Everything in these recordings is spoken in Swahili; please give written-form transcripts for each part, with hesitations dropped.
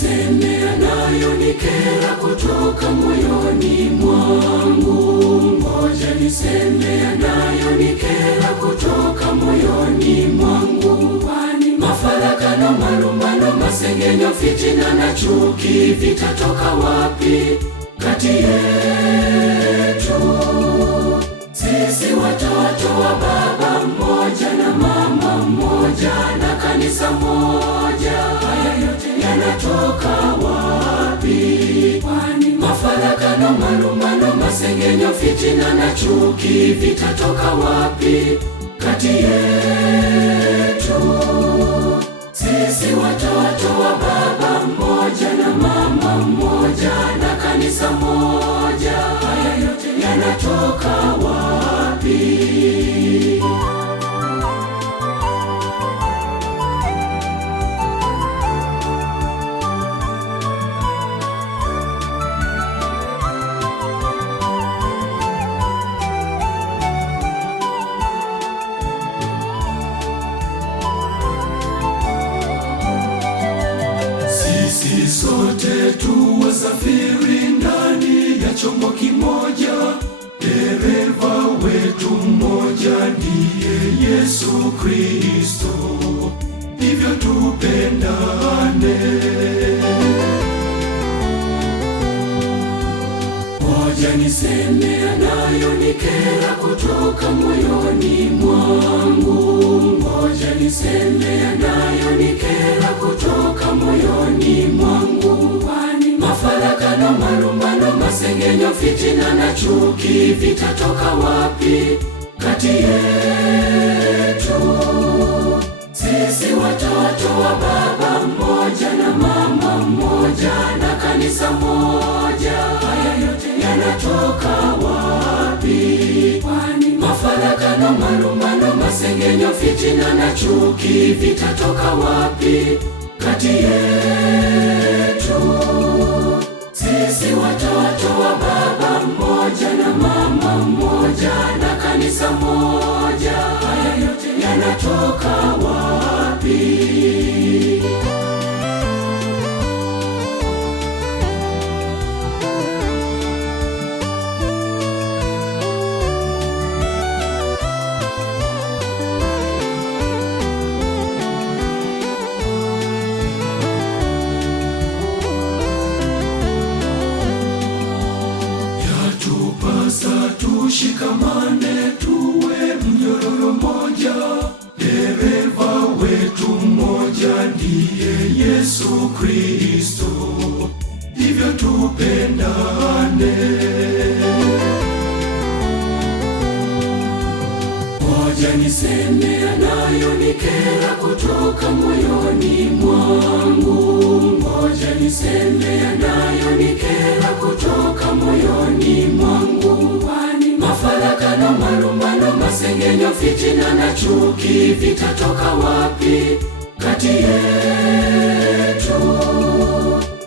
niseme yanayonikera kutoka moyoni mwangu. Ngoja niseme yanayonikera kutoka moyoni mwangu. Kwani mafarakano, malumbano, masengenyo, fitina na chuki vitatoka wapi kati yetu? Sisi watoto wa baba mmoja na mama mmoja na kanisa moja, haya yote yanatoka wapi? Kwani mafarakano, malumbano, masengenyo, fitina na chuki vitatoka wapi kati yetu? Sisi watoto wa baba mmoja na mama mmoja na kanisa moja, haya yote yanatoka wapi? Sisi sote tu wasafiri ndani ya chombo kimoja, dereva wetu mmoja ndiye Yesu Kristo, hivyo tupendane. Ngoja niseme yanayonikera kutoka moyoni mwangu. Ngoja niseme yanayonikera kutoka moyoni mwangu. Kwani mafarakano, malumbano, masengenyo, fitina na chuki vitatoka wapi kati yetu? Sisi watoto wa baba mmoja na mama mmoja na kanisa moja, haya yote yanatoka wapi? Kwani mafarakano, malumbano, masengenyo, fitina na chuki vitatoka wapi kati yetu? Sisi watoto wa baba mmoja na mama mmoja na kanisa moja, haya yote yanatoka wapi? Yatupasa tushikamane, tuwe mnyororo moja, dereva wetu mmoja ndiye Yesu Kristo, hivyo tupendane. Ngoja niseme yanayonikera kutoka moyoni mwangu. Ngoja niseme yanayonikera kutoka moyoni mwangu. Kwani mafarakano, malumbano, masengenyo, fitina na chuki vitatoka wapi kati yetu?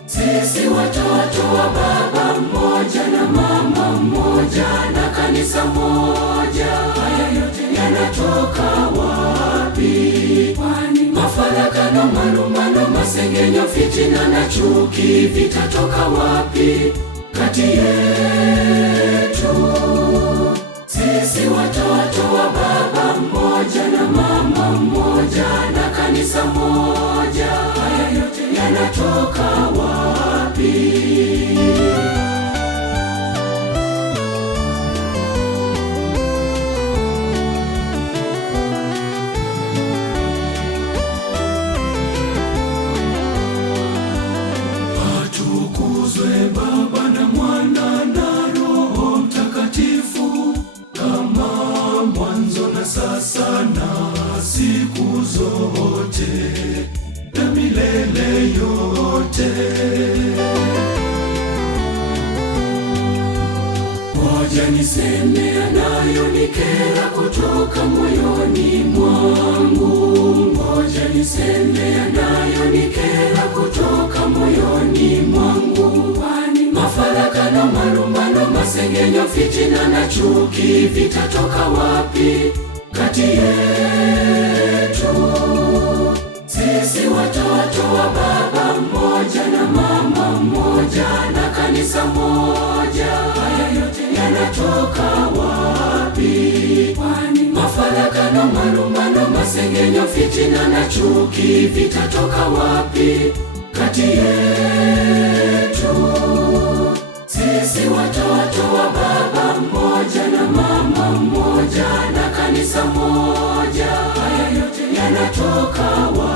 Sisi watoto wa baba mmoja na mama mmoja na kanisa moja, haya yote yanatoka wapi? Kwani mafarakano, malumbano, masengenyo, fitina na chuki vitatoka wapi kati yetu? Sisi watoto wa baba mmoja na mama mmoja na kanisa moja, haya yote yanatoka wapi? Atukuzwe Baba na Mwana na Roho Mtakatifu, kama mwanzo na sasa na siku zote na milele yote. Ngoja niseme yanayonikera kutoka moyoni mwangu. Ngoja niseme yanayonikera kutoka moyoni mwangu. Kwani mafarakano, malumbano, masengenyo, fitina na chuki vitatoka wapi kati yetu? Sisi watoto wa baba mmoja na mama mmoja na kanisa moja, haya yote yanatoka wapi? Kwani mafarakano, malumbano, masengenyo, fitina na chuki vitatoka wapi kati yetu? Sisi watoto wa baba mmoja na mama mmoja na kanisa moja, haya yote yanatoka wapi?